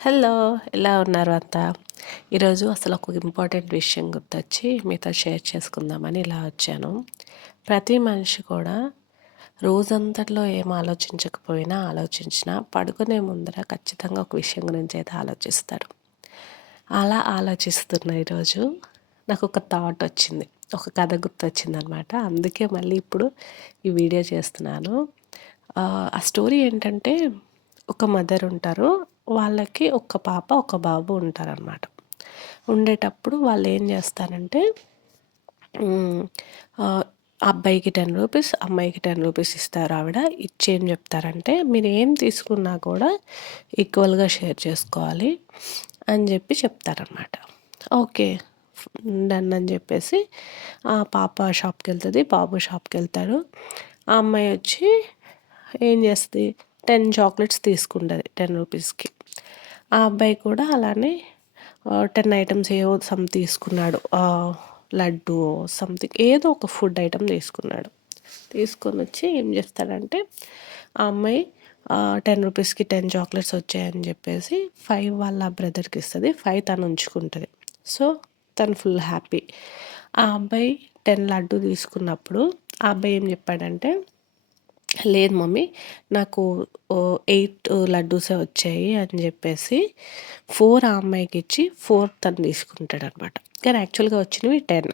Hello! ఎలా ఉన్నారు అంతా? ఈరోజు అసలు ఒక ఇంపార్టెంట్ విషయం గుర్తొచ్చి మీతో షేర్ చేసుకుందామని ఇలా వచ్చాను. ప్రతి మనిషి కూడా రోజంతట్లో ఏం ఆలోచించకపోయినా, ఆలోచించినా పడుకునే ముందర ఖచ్చితంగా ఒక విషయం గురించి అయితే ఆలోచిస్తారు. అలా ఆలోచిస్తున్న ఈరోజు నాకొక థాట్ వచ్చింది. ఒక కథ గుర్తొచ్చిందనమాట. అందుకే మళ్ళీ ఇప్పుడు ఈ వీడియో చేస్తున్నాను. ఆ స్టోరీ ఏంటంటే ఒక మదర్ ఉంటారు. వాళ్ళకి ఒక పాప, ఒక బాబు ఉంటారనమాట. ఉండేటప్పుడు వాళ్ళేం జేస్తారంటే హ్మ్. అబ్బాయికి 10 రూపీస్, అమ్మాయికి 10 రూపీస్ ఇస్తారు ఆవిడ. ఇచ్చి ఏం జెప్తారంటే, మీరేం తీసుకున్నా కూడా ఈక్వల్‌గా షేర్ చేసుకోవాలి అని జెప్పి చెప్తారనమాట. ఓకే. డన్ అని జెప్పేసి ఆ పాప షాప్‌కెళ్తది, బాబు షాప్‌కెళ్తాడు. ఆ అమ్మాయి వచ్చి ఏం జేస్తది, 10 చాక్లెట్స్ తీసుకుంటది 10 రూపీస్‌కి. ఆ అబ్బాయి కూడా అలానే 10 ఐటెమ్స్ ఏవో సమ్ తీసుకున్నాడు. లడ్డు సంథింగ్ ఏదో ఒక ఫుడ్ ఐటెమ్ తీసుకున్నాడు. తీసుకొనొచ్చి ఏం చేస్తాడంటే, ఆ అమ్మాయి 10 రూపీస్‌కి 10 చాక్లెట్స్ వచ్చాయని చెప్పేసి 5 వాళ్ళ బ్రదర్‌కి ఇస్తది. 5 తను ఉంచుకుంటది. సో, తను ఫుల్ హ్యాపీ. ఆ అబ్బాయి 10 లడ్డు తీసుకున్నప్పుడు ఆ అబ్బాయి ఏం చెప్పాడంటే, లేదు మమ్మీ నాకు 8 లడ్డూసే వచ్చాయి అని చెప్పేసి 4 ఆ అమ్మాయికిచ్చి 4 తను తీసుకుంటాడనమాట. కానీ యాక్చువల్‌గా వచ్చినవి 10.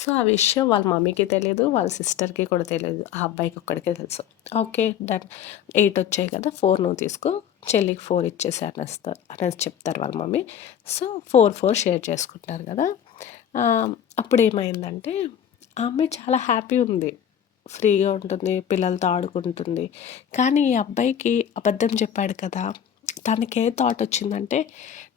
సో, ఆ విషయం వాళ్ళ మమ్మీకి తెలీదు. వాళ్ళ సిస్టర్‌కి కూడా తెలీదు. ఆ అబ్బాయికి ఒక్కడికే తెలుసు. ఓకే. డన్. 8 వచ్చాయి కదా! 4 నువ్వు తీసుకో. చెల్లికి 4 ఇచ్చేసేయి అనేసి చెప్తారు వాళ్ళ మమ్మీ. సో, 4 షేర్ చేసుకుంటారు కదా! అప్పుడేమైందంటే ఆ అమ్మాయి చాలా హ్యాపీ ఉంది. ఫ్రీగా ఉంటుంది. పిల్లలతో ఆడుకుంటుంది. కానీ ఈ అబ్బాయికి అబద్ధం చెప్పాడు కదా! తనకే థాట్ వచ్చిందంటే,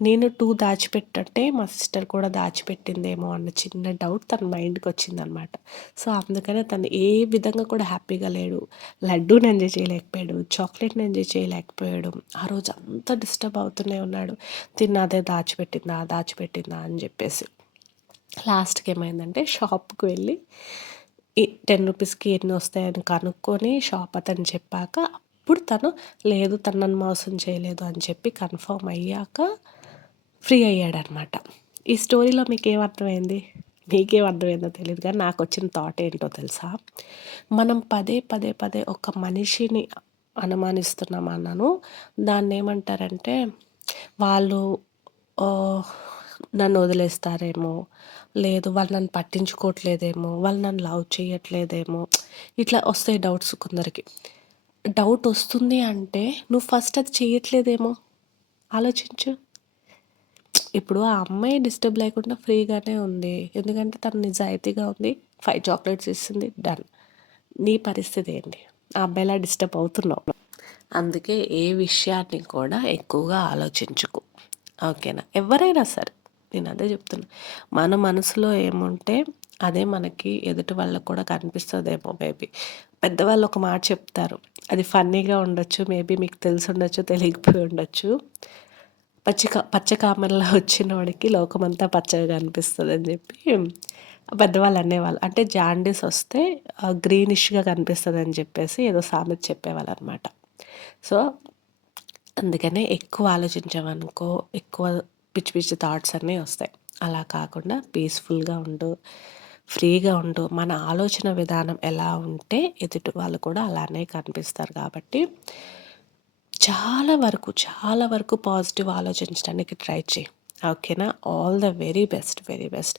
నేను 2 దాచిపెట్టంటే మా సిస్టర్ కూడా దాచిపెట్టిందేమో అన్న చిన్న డౌట్ తన మైండ్‌కొచ్చిందనమాట. సో, అందుకనే తను ఏ విధంగా కూడా హ్యాపీగా లేడు. లడ్డూని ఎంజాయ్ చేయలేకపోయాడు. చాక్లెట్‌ని ఎంజాయ్ చేయలేకపోయాడు. ఆ రోజు అంతా డిస్టర్బ్ అవుతూనే ఉన్నాడు. తిను అదే దాచిపెట్టిందా అని చెప్పేసి. లాస్ట్‌కి ఏమైందంటే షాప్‌కి వెళ్ళి ఈ 10 రూపీస్‌కి ఎన్ని వస్తాయని కనుక్కొని షాప్ అతను చెప్పాక అప్పుడు తను లేదు తను నన్ను మోసం చేయలేదు అని చెప్పి కన్ఫర్మ్ అయ్యాక ఫ్రీ అయ్యాడనమాట. ఈ స్టోరీలో మీకేం అర్థమైంది? మీకేం అర్థమైందో తెలీదు కానీ నాకొచ్చిన థాట్ ఏంటో తెలుసా? మనం పదే ఒక మనిషిని అనుమానిస్తున్నామన్నాను. దాన్నేమంటారంటే వాళ్ళు నన్ను వదిలేస్తారేమో, లేదు వాళ్ళు నన్ను పట్టించుకోవట్లేదేమో, వాళ్ళు నన్ను లవ్ చేయట్లేదేమో, ఇట్లా వస్తాయి డౌట్స్ కొందరికి. డౌట్ వస్తుంది అంటే నువ్వు ఫస్ట్ అది చేయట్లేదేమో ఆలోచించు. ఇప్పుడు ఆ అమ్మాయి డిస్టర్బ్ లేకుండా ఫ్రీగానే ఉంది. ఎందుకంటే తను నిజాయితీగా ఉంది. 5 చాక్లెట్స్ ఇస్తుంది. డన్. నీ పరిస్థితి ఏంటి? ఆ అబ్బాయిలా డిస్టర్బ్ అవుతున్నావు. అందుకే ఏ విషయాన్ని కూడా ఎక్కువగా ఆలోచించకు. ఓకేనా? ఎవరైనా సరే. నేను అదే చెప్తున్నా. మన మనసులో ఏముంటే అదే మనకి ఎదుటి వాళ్ళకి కూడా కనిపిస్తదేమో మేబీ. పెద్దవాళ్ళు ఒక మాట చెప్తారు. అది ఫన్నీగా ఉండొచ్చు. మేబీ మీకు తెలిసుండొచ్చు, తెలియకపోయి ఉండొచ్చు. పచ్చ కామెర్లా వచ్చినోడికి లోకమంతా పచ్చగా కనిపిస్తదని చెప్పి పెద్దవాళ్ళు అనేవాళ్ళు. అంటే జాండీస్ వస్తే గ్రీనిష్‌గా కనిపిస్తదని చెప్పేసి ఏదో సామెత చెప్పేవాళ్ళనమాట. సో, అందుకనే ఎక్కువ ఆలోచించామనుకో, ఎక్కువ పిచ్చి థాట్స్ అన్నీ వస్తాయి. అలా కాకుండా పీస్‌ఫుల్‌గా ఉండు, ఫ్రీగా ఉండు. మన ఆలోచన విధానం ఎలా ఉంటే ఎదుటి వాళ్ళు కూడా అలానే కనిపిస్తారు కాబట్టి చాలా వరకు పాజిటివ్ ఆలోచించడానికి ట్రై చెయి. ఓకేనా? All the very best. Very best.